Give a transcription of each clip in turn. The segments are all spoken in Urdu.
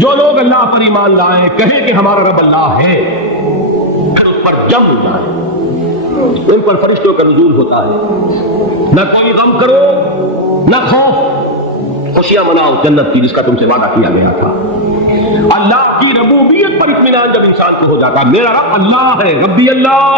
جو لوگ اللہ پر ایمان لائیں کہیں کہ ہمارا رب اللہ ہے، پھر اس پر جم لائیں، ان پر فرشتوں کا نزول ہوتا ہے، نہ کوئی غم کرو نہ خوف، خوشیاں مناؤ جنت کی جس کا تم سے وعدہ کیا گیا تھا۔ اللہ کی ربوبیت پر اطمینان جب انسان کو ہو جاتا ہے، میرا رب اللہ ہے، ربی اللہ،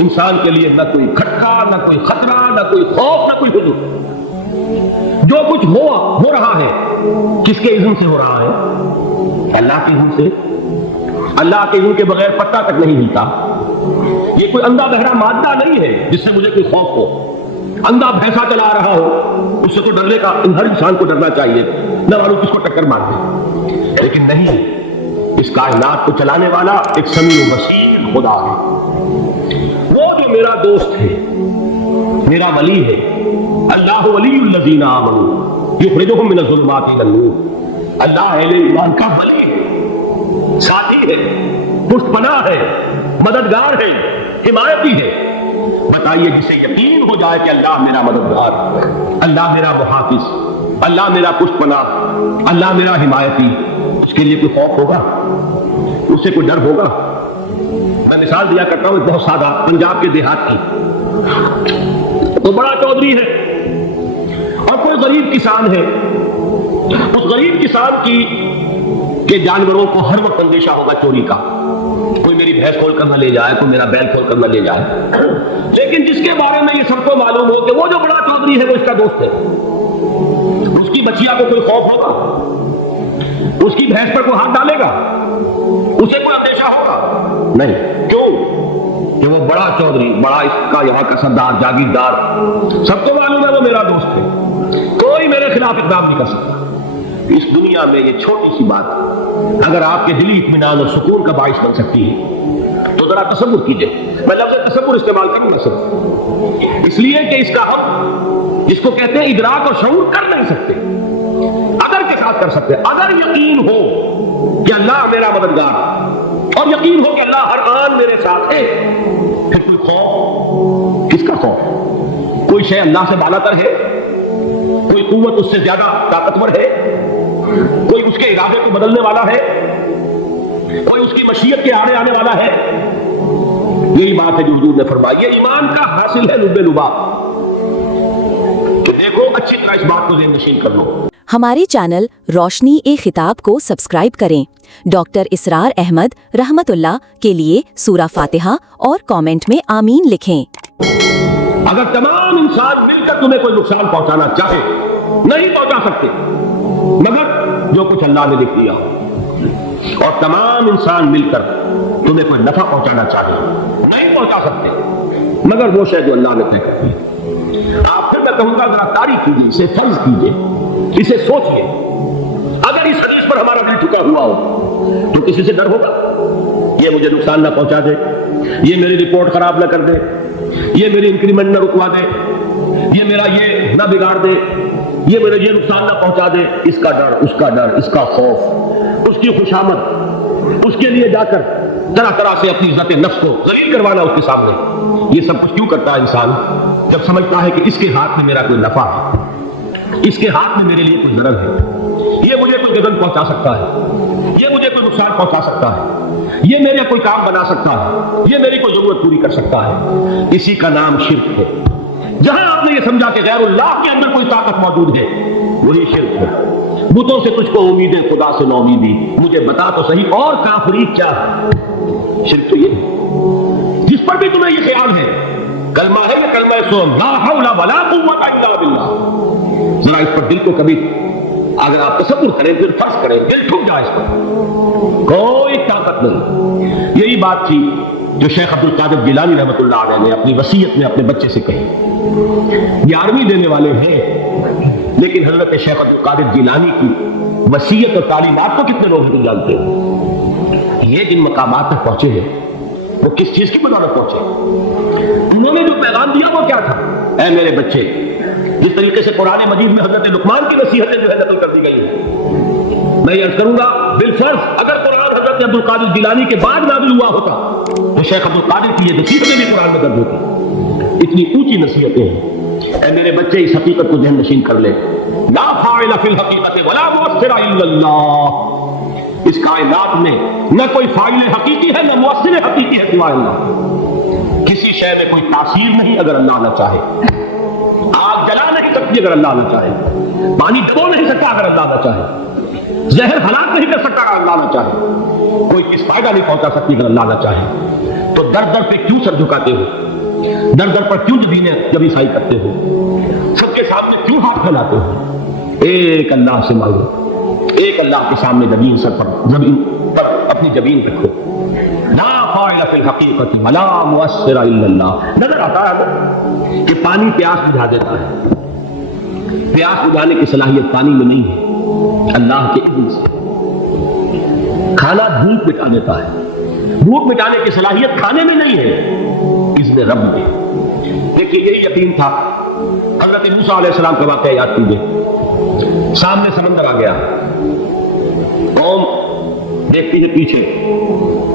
انسان کے لیے نہ کوئی کھٹکا، نہ کوئی خطرہ، نہ کوئی خوف، نہ کوئی حزن۔ جو کچھ ہو رہا ہے کس کے اذن سے ہو رہا ہے؟ اللہ کے اذن سے۔ اللہ کے اذن کے بغیر پتہ تک نہیں ہلتا۔ یہ کوئی اندھا بہرا مادہ نہیں ہے جس سے مجھے کوئی خوف ہو۔ اندھا بھینسا چلا رہا ہو اس سے تو ڈرنے کا ہر انسان کو ڈرنا چاہیے، نہ معلوم کس کو ٹکر مار دے، لیکن نہیں، اس کائنات کو چلانے والا ایک سمیع و بصیر خدا ہے۔ وہ جو میرا دوست ہے، میرا ولی ہے، اللہ ولی الذین آمنوا یخرجہم من الظلمات الی النور، اللہ اہل ایمان کا ولی ہے، ساتھی ہے، پشت پناہ ہے، مددگار ہے، حمایتی ہے۔ بتائیے جسے یقین ہو جائے کہ اللہ میرا مددگار، اللہ میرا محافظ، اللہ میرا پشت پناہ، اللہ میرا حمایتی، اس کے لیے کوئی خوف ہوگا؟ اس سے کوئی ڈر ہوگا؟ میں مثال دیا کرتا ہوں بہت سادہ، پنجاب کے دیہات کی، تو بڑا چودھری ہے اور کوئی غریب کسان ہے۔ اس غریب کسان کی کہ جانوروں کو ہر وقت اندیشہ ہوگا چوری کا، کوئی میری بھینس کھول کر نہ لے جائے، کوئی میرا بیل کھول کر نہ لے جائے، لیکن جس کے بارے میں یہ سب کو معلوم ہو کہ وہ جو بڑا چودھری ہے وہ اس کا دوست ہے، اس کی بچیا کو کوئی خوف ہوگا؟ اس کی بھینس پر کوئی ہاتھ ڈالے گا؟ اسے کوئی اندیشہ ہوگا؟ نہیں۔ کیوں؟ کہ وہ بڑا چودھری، بڑا اس کا یہاں کا سردار، جاگیردار، سب کو معلوم ہے وہ میرا دوست ہے، کوئی میرے خلاف اقدام نہیں کر سکتا۔ اس دنیا میں یہ چھوٹی سی بات اگر آپ کے دلی اطمینان اور سکون کا باعث بن سکتی ہے تو ذرا تصور کیجئے۔ میں لفظ تصور استعمال کروں گا صرف اس لیے کہ اس کا ہم جس کو کہتے ہیں ادراک اور شعور کر نہیں سکتے، اگر کے ساتھ کر سکتے۔ اگر یقین ہو کہ اللہ میرا مددگار اور یقین ہو کہ اللہ ہر آن میرے ساتھ ہے، پھر کوئی خوف؟ کس کا خوف؟ کوئی شے اللہ سے بالا تر ہے؟ کوئی قوت اس سے زیادہ طاقتور ہے؟ کوئی اس کے ارادے کو بدلنے والا ہے؟ کوئی اس کی مشیت کے آڑے آنے والا ہے؟ یہی بات ہے جو حضور نے فرمائی، یہ ایمان کا حاصل ہے لب لباب۔ تو دیکھو اچھی طرح اس بات کو ذہن نشین کر لو۔ ہمارے چینل روشنی خطاب کو سبسکرائب کریں۔ ڈاکٹر اسرار احمد رحمت اللہ کے لیے سورہ فاتحہ اور کامنٹ میں آمین لکھیں۔ اگر تمام انسان مل کر تمہیں کوئی نقصان پہنچانا چاہے نہیں پہنچا سکتے مگر جو کچھ اللہ نے لکھ دیا، اور تمام انسان مل کر تمہیں کوئی نفع پہنچانا چاہے نہیں پہنچا سکتے مگر وہ شے جو اللہ نے طے کر دی۔ آپ پھر میں کہوں گا ذرا تاریخ کیجیے، اسے فرض کیجیے، اسے سوچیے۔ اگر اس حدیث پر ہمارا دل چکا ہوا ہو تو کسی سے ڈر ہوگا؟ یہ مجھے نقصان نہ پہنچا دے، یہ میری رپورٹ خراب نہ کر دے، یہ میری انکریمنٹ نہ رکوا دے، یہ میرا یہ نہ بگاڑ دے، یہ میرے یہ نقصان نہ پہنچا دے۔ اس کا ڈر، اس کا ڈر، اس کا خوف، اس کی خوشامد، اس کے لیے جا کر طرح طرح سے اپنی عزت نفس کو ذلیل کروانا اس کے سامنے، یہ سب کچھ کیوں کرتا ہے انسان؟ جب سمجھتا ہے کہ اس کے ہاتھ میں میرا کوئی نفع ہے، اس کے ہاتھ میں میرے لیے کوئی ضرر ہے، یہ مجھے کوئی گدن پہنچا سکتا ہے، یہ مجھے کوئی نقصان پہنچا سکتا ہے، یہ میرے کوئی کام بنا سکتا ہے، یہ میری کوئی ضرورت پوری کر سکتا ہے، اسی کا نام شرک ہے۔ جہاں آپ نے یہ سمجھا کہ غیر اللہ کے اندر کوئی طاقت موجود ہے وہی شرک ہے۔ بتوں سے تجھ کو امید ہے، خدا سے نو امیدی، مجھے بتا تو صحیح اور کافری کیا ہے؟ شرک تو یہ ہے جس پر بھی تمہیں یہ خیال ہے کلمہ ہے یا کلمہ سو لا حول ولا قوت الا باللہ، ذرا اس پر دل کو کبھی اگر آپ تصور کریں، دل فرض کریں، دل ٹھک جائے، اس پر کوئی طاقت نہیں۔ یہی بات تھی جو شیخ عبد القادر جیلانی رحمۃ اللہ علیہ نے اپنی وصیت میں اپنے بچے سے کہی۔ 11ویں دینے والے ہیں لیکن حضرت شیخ عبد القادر جیلانی کی وصیت اور تعلیمات کو کتنے لوگ نہیں جانتے ہیں؟ یہ جن مقامات تک پہنچے ہیں وہ کس چیز کی بدولت پہنچے؟ انہوں نے جو پیغام دیا وہ کیا تھا؟ اے میرے بچے، جس طریقے سے قرآن مجید میں حضرت لقمان کی نصیحتیں جو ہے نقل کر دی گئی ہیں، میں یہ عرض کروں گا بالفرض اگر قرآن حضرت عبد القادر جیلانی کے بعد نازل ہوا ہوتا تو شیخ عبد القادر کی یہ نصیحتیں بھی قرآن میں درج ہوتی۔ اتنی اونچی نصیحتیں ہیں۔ اے میرے بچے، اس حقیقت کو ذہن نشین کر لے لا فاعل فی الحقیقت ولا مؤثر الا اللہ. اس کائنات میں نہ کوئی فاعل حقیقی ہے نہ مؤثر حقیقی ہے سوائے اللہ. کسی شے میں کوئی تاثیر نہیں اگر اللہ نہ چاہے. آگ جلا نہیں سکتی اگر اللہ نہ چاہے. پانی ڈبو نہیں سکتا اگر اللہ نہ چاہے. زہر ہلاک نہیں کر سکتا اگر اللہ نہ چاہے. کوئی کس فائدہ نہیں پہنچا سکتی اگر اللہ نہ چاہے. تو در در پہ کیوں سر جھکاتے ہو؟ در در پر کیوں جبیں سائی کرتے ہو؟ سب کے سامنے کیوں ہاتھ پھیلاتے ہو؟ ایک اللہ سے مانگو. ایک اللہ کے سامنے زمین پر اپنی جبین رکھو. لا فاعل فی الحقیقت ولا مؤثر الا اللہ. نظر آتا ہے کہ پانی پیاس بجھا دیتا ہے. پیاس بجھانے کی صلاحیت پانی میں نہیں ہے، اللہ کے اذن سے. کھانا بھوک مٹا دیتا ہے. بھوک مٹانے کی صلاحیت کھانے میں نہیں ہے، اذن رب میں. دیکھیے یہی یقین تھا. حضرت موسیٰ علیہ السلام کا واقعہ یاد کیجیے. سامنے سمندر آ گیا. قوم دیکھتی ہے پیچھے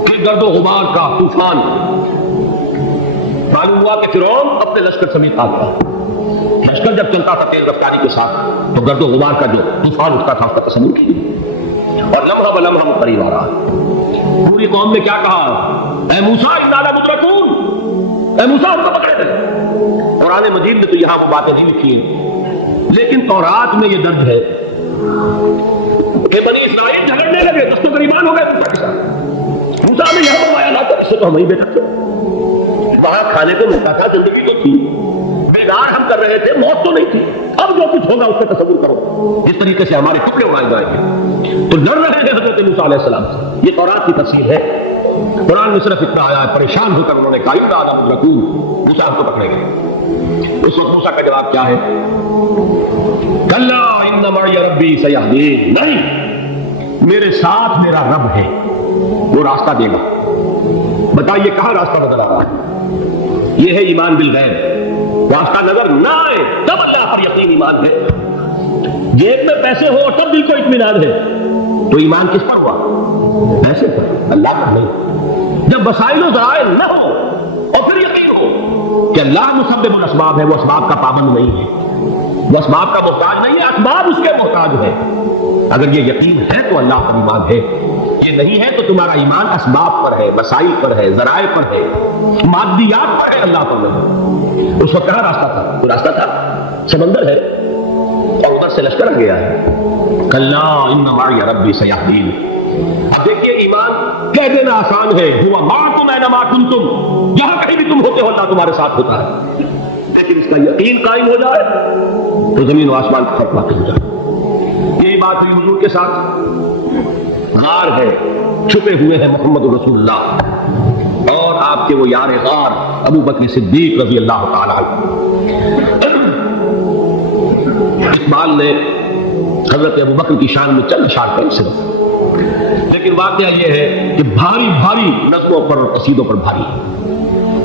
کہ گرد و غبار کا طوفان. معلوم ہوا کہ فرعون اپنے لشکر سمیت آتا. لشکر جب چلتا تھا تیز رفتاری کے ساتھ تو گرد و غبار کا جو طوفان اٹھتا تھا اس کا تصور کیجیے. اور لمحہ بلمحہ وہ قریب آ رہا. پوری قوم نے کیا کہا؟ اے موسیٰ انا لمدرکون. اے موسیٰ ہم کو پکڑے تھے. قرآن مجید میں تو یہاں وہ باتیں نہیں لکھی ہیں، لیکن تورات میں یہ درج ہے کہ بنی اسرائیل جھگڑنے لگے. دست و گریبان ہو گئے موسیٰ کے ساتھ. موسیٰ نے یہاں فرمایا لا تو اس سے تو ہم ہی بہتر تھے. وہاں کھانے کو ملتا تھا، زندگی تو تھی، بیدار ہم کر رہے تھے، موت تو نہیں تھی. اب جو کچھ ہوگا اس کا تصور کرو. جس طریقے سے ہمارے ٹکڑے اڑائے جائیں گے تو لڑ رہے ہیں حضرت موسیٰ علیہ السلام سے. یہ تورات کی تفسیر ہے. قرآن میں صرف اتنا آیا ہے، پریشان ہو کر انہوں نے کہا انا لمدرکون. موسیٰ ہم کو پکڑے گئے. اس وقت موسیٰ کا جواب کیا ہے؟ کلا ان معی ربی سیہدین. نہیں، میرے ساتھ میرا رب ہے، وہ راستہ دے گا. بتائیے کہاں راستہ نظر آ رہا ہے؟ یہ ہے ایمان بالغیب. راستہ نظر نہ آئے تب اللہ پر یقین ایمان ہے. جیب میں پیسے ہو تب دل کو اطمینان ہے تو ایمان کس پر ہوا؟ پیسے پر، اللہ پر نہیں. جب وسائل و ذرائع نہ ہو اور پھر یقین ہو کہ اللہ مسبب الاسباب ہے، وہ اسباب کا پابند نہیں ہے، وہ اسباب کا محتاج نہیں ہے، اسباب اس کے محتاج ہے. اگر یہ یقین ہے تو اللہ پر ایمان ہے. یہ نہیں ہے تو تمہارا ایمان اسباب پر ہے، وسائل پر ہے، ذرائع پر ہے، مادیات پر ہے، اللہ پر نہیں. اس وقت کہاں راستہ تھا؟ وہ راستہ تھا سمندر ہے اور ادھر سے لشکر آ گیا ہے. کلا ان معی ربی سیہدین. اب دیکھیے ایمان کہہ دینا آسان ہے، ہوا معکم اینما کنتم. جہاں کہیں بھی تم ہوتے ہو اللہ تمہارے ساتھ ہوتا ہے. لیکن اس کا یقین قائم ہو جائے تو زمین و آسمان کا فرق واقع ہو جائے. یہی بات ہے حضور کے ساتھ. غار ہے، چھپے ہوئے ہیں محمد رسول اللہ اور آپ کے وہ یار غار ابو بکر صدیق رضی اللہ تعالی عنہ. اقبال نے حضرت ابو بکر کی شان میں چند اشعار کہے صرف، لیکن واقعہ یہ ہے کہ بھاری بھاری نظموں پر اور قصیدوں پر بھاری،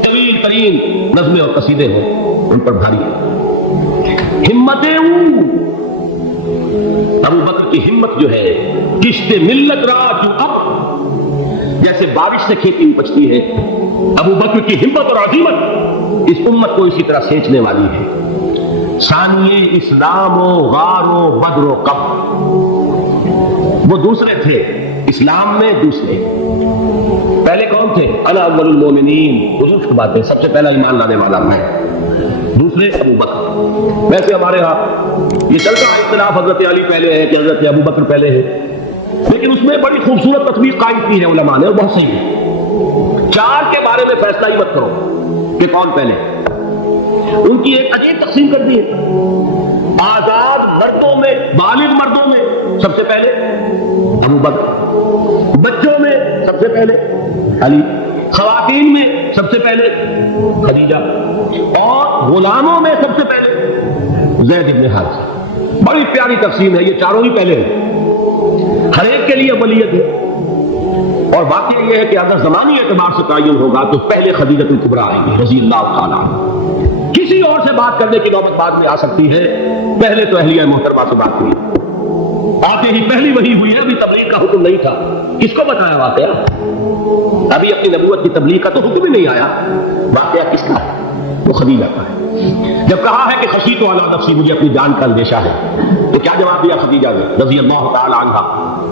طویل ترین نظمیں اور قصیدے ہوں ان پر بھاری. ہمتیں ابو بکر کی ہمت جو ہے کشت ملت را جو اب جیسے بارش سے کھیتی اپجتی ہے، ابو بکر کی ہمت اور عظیمت اس امت کو اسی طرح سینچنے والی ہے. ثانیے اسلام و غار و بدر و کب. وہ دوسرے تھے اسلام میں، دوسرے. پہلے کون تھے؟ انا اول المومنین، حضور کی بات ہے، سب سے پہلا ایمان لانے والا میں. دوسرے ابو بکر. ویسے ہمارے ہاں یہ چلتا ہے اختلاف، حضرت علی پہلے ہے کہ حضرت ابو بکر پہلے ہے، لیکن اس میں بڑی خوبصورت تطبیق قائم کی ہے علماء نے اور بہت صحیح ہے. چار کے بارے میں فیصلہ ہی مت کرو کہ کون پہلے. ان کی ایک عجیب تقسیم کر دی ہے. آزاد مردوں میں، بالغ مردوں میں سب سے پہلے ابو بکر، بچوں میں سب سے پہلے علی، خواتین میں سب سے پہلے خدیجہ، اور غلاموں میں سب سے پہلے زید بن حارثہ. بڑی پیاری تقسیم ہے. یہ چاروں ہی پہلے ہیں، ہر ایک کے لیے ولیت ہے. اور واقعہ یہ ہے کہ اگر زمانی اعتبار سے تعین ہوگا تو پہلے خدیجہ الکبریٰ آئیں گے رضی اللہ تعالیٰ عنہ. کسی اور سے بات کرنے کی نوبت بعد میں آ سکتی ہے، پہلے تو اہلیہ محترمہ سے بات ہوئی. آتے ہی پہلی وحی ہوئی ہے. ابھی تبلیغ کا حکم نہیں تھا. کس کو بتایا واقعہ؟ ابھی اپنی نبوت کی تبلیغ کا تو حکم ہی نہیں آیا. واقعہ کس کا؟ وہ خدیجہ کا ہے۔ جب کہا ہے کہ خشیت علی نفسی، مجھے اپنی جان کا اندیشہ ہے، تو کیا جواب دیا خدیجہ نے رضی اللہ تعالی عنہا؟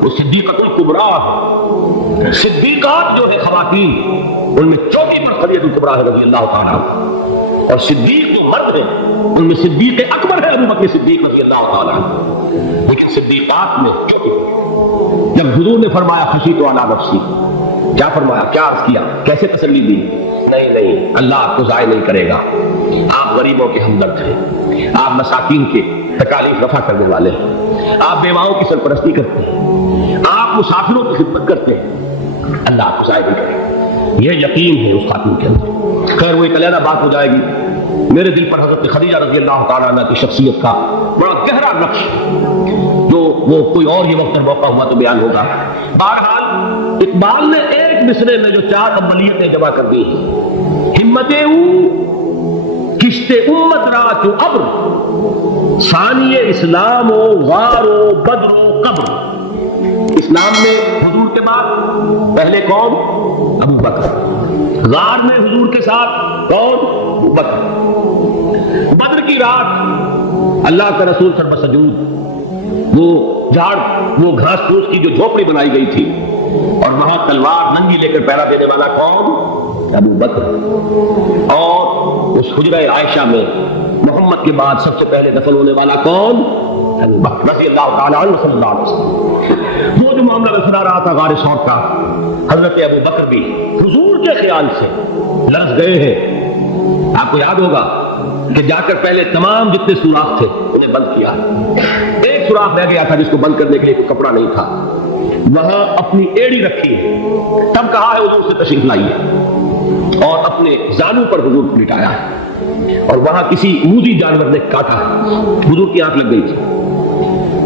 وہ صدیقۃ الکبریٰ ہے، صدیقات جو ہے خواتین ان میں چوتھی مرتبہ الکبریٰ ہے رضی اللہ تعالی عنہ، اور صدیق جو مرد ہیں ان میں صدیق اکبر ہے ابو بکر صدیق رضی اللہ تعالی عنہ، لیکن صدیقات میں چوتھی۔ جب حضور نے فرمایا خشیت علی نفسی، کیا فرمایا، کیا عرض کیا، کیسے تسلی دی؟ نہیں اللہ آپ کو ضائع نہیں کرے گا، آپ غریبوں کے ہمدرد ہیں، آپ مساکین کے تکالیف رفع کرنے والے ہیں، آپ بیواؤں کی سرپرستی کرتے ہیں، آپ مسافروں کی خدمت کرتے ہیں، اللہ آپ کو ضائع نہیں کرے گا۔ یہ یقین ہے اس خاتون کے اندر۔ خیر وہ ایک علیحدہ بات ہو جائے گی، میرے دل پر حضرت خدیجہ رضی اللہ تعالیٰ عنہ کی شخصیت کا بڑا گہرا نقش، جو وہ کوئی اور یہ وقت موقع ہوا تو بیان ہوگا۔ بہرحال اقبال نے ایک مصرے میں جو 4 اقبالیتیں جمع کر دی ہیں، ہمتیں کشت امت را چو ابر، ثانی اسلام و غار و بدر و قبر۔ اسلام میں حضور کے بعد پہلے کون؟ ابو بکر۔ غار میں حضور کے ساتھ کون؟ ابو بکر۔ بدر کی رات اللہ کا رسول سر بسجود، وہ جھاڑ، وہ گھاس پھوس کی جو جھوپڑی بنائی گئی تھی، اور وہاں تلوار ننگی لے کر پہرا دینے والا کون؟ ابو بکر۔ اور اس حجرہ عائشہ میں محمد کے بعد سب سے پہلے دفن ہونے والا کون؟ ابو بکر رضی اللہ تعالیٰ عنہ صلی اللہ علیہ وسلم۔ وہ جو معاملہ سنا رہا تھا غار ثور کا، حضرت ابو بکر بھی حضور کے خیال سے لرز گئے ہیں۔ آپ کو یاد ہوگا کہ جا کر پہلے تمام جتنے سوراخ تھے انہیں بند کیا، ایک سوراخ رہ گیا تھا جس کو بند کرنے کے لیے کوئی کپڑا نہیں تھا، وہاں اپنی ایڑی رکھی ہے، تب کہا ہے حضور سے تشریف لائیے، اور اپنے زانوں پر حضور کو لٹایا ہے، اور وہاں کسی موذی جانور نے کاٹا ہے، حضور کی آنکھ لگ گئی تھی،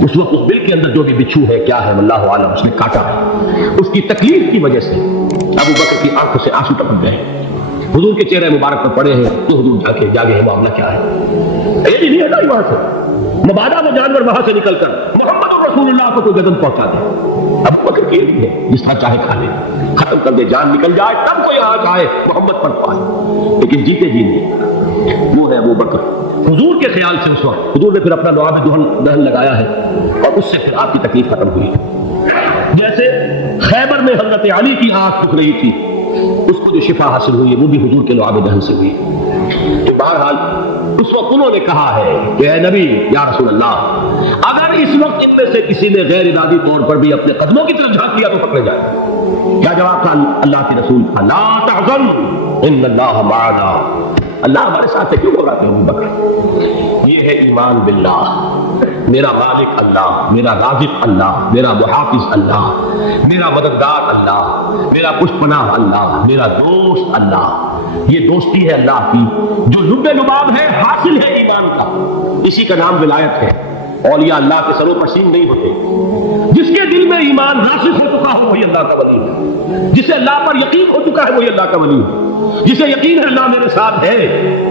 اس وقت اس بل کے اندر جو بھی بچھو ہے کیا ہے واللہ عالم، اس نے کاٹا ہے، اس کی تکلیف کی وجہ سے ابو بکر کی آنکھوں سے آنسو ٹپک گئے، حضور کے چہرے مبارک پر پڑے ہیں، تو حضور جاگے ہیں، معاملہ کیا ہے؟ یہ نہیں ہے وہاں سے مبادہ میں جانور وہاں سے نکل کر محمد رسول اللہ کو کوئی گزن پہنچا دے، ابو بکر کی نہیں ہے، جس طرح چاہے کھا لے، ختم کر دے، جان نکل جائے تب کوئی آ جائے محمد پر پائے، لیکن جیتے جی نہیں، وہ ہے ابو بکر۔ حضور کے خیال سے اس وقت حضور نے پھر اپنا لعاب دہن لگایا ہے، اور اس سے پھر آپ کی تکلیف ختم ہوئی۔ جیسے خیبر میں حضرت علی کی آنکھ دکھ رہی تھی، اس کو جو شفا حاصل ہوئی وہ بھی حضور کے لعاب دہن سے ہوئی۔ تو بہرحال اس وقت انہوں نے کہا ہے کہ اے نبی یا رسول اللہ، اگر اس وقت ان میں سے کسی نے غیر ارادی طور پر بھی اپنے قدموں کی طرف جھانک لیا تو پکڑے جائے۔ کیا جواب تھا اللہ کے رسول کا؟ لا تحزن ان اللہ معنا، اللہ ہمارے ساتھ ہے، کیوں بولا کہ ابو بکر؟ یہ ہے ایمان باللہ، میرا خالق اللہ، میرا رازق اللہ، میرا محافظ اللہ، میرا مددگار اللہ، میرا پشت پناہ اللہ، میرا دوست اللہ۔ یہ دوستی ہے اللہ کی جو لب لباب ہے، حاصل ہے ایمان کا، اسی کا نام ولایت ہے۔ اولیاء اللہ کے سروں پر سین نہیں ہوتے، جس کے دل میں ایمان راسخ ہو چکا ہو وہی اللہ کا ولی ہے، جسے اللہ پر یقین ہو چکا ہے وہی اللہ کا ولی ہے، جسے یقین ہے اللہ میرے ساتھ ہے،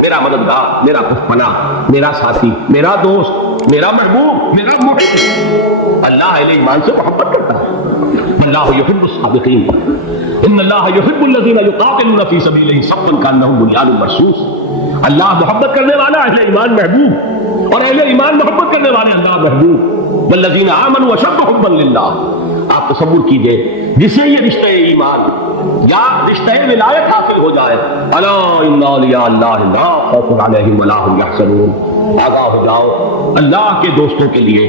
میرا مددگار، میرا پشت پناہ، میرا ساتھی، میرا دوست، میرا محبوب، میرا محب۔ اللہ اہل ایمان سے محبت کرتا ہے۔ اللہ یحب الصادقین، ان اللہ یحب الذین یقاتلون فی سبیلہ صفا کانہم بنیان مرصوص۔ اللہ محبت کرنے والا، اہل ایمان محبوب، اور اہل ایمان محبت کرنے والے اللہ محبوب۔ والذین آمنوا اشد حبا للہ۔ آپ تصور کیجئے جسے یہ رشتہ ایمان یا رشتہ ولایت حاصل ہو جائے، الا ان اولیاء اللہ لا خوف علیہم ولا هم یحزنون، آگاہ ہو جاؤ، اللہ کے دوستوں کے لیے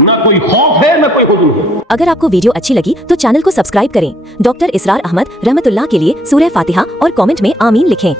نہ کوئی خوف ہے نہ کوئی حزن ہے۔ اگر آپ کو ویڈیو اچھی لگی تو چینل کو سبسکرائب کریں، ڈاکٹر اسرار احمد رحمت اللہ کے لیے سورہ فاتحہ اور کامنٹ میں آمین لکھیں۔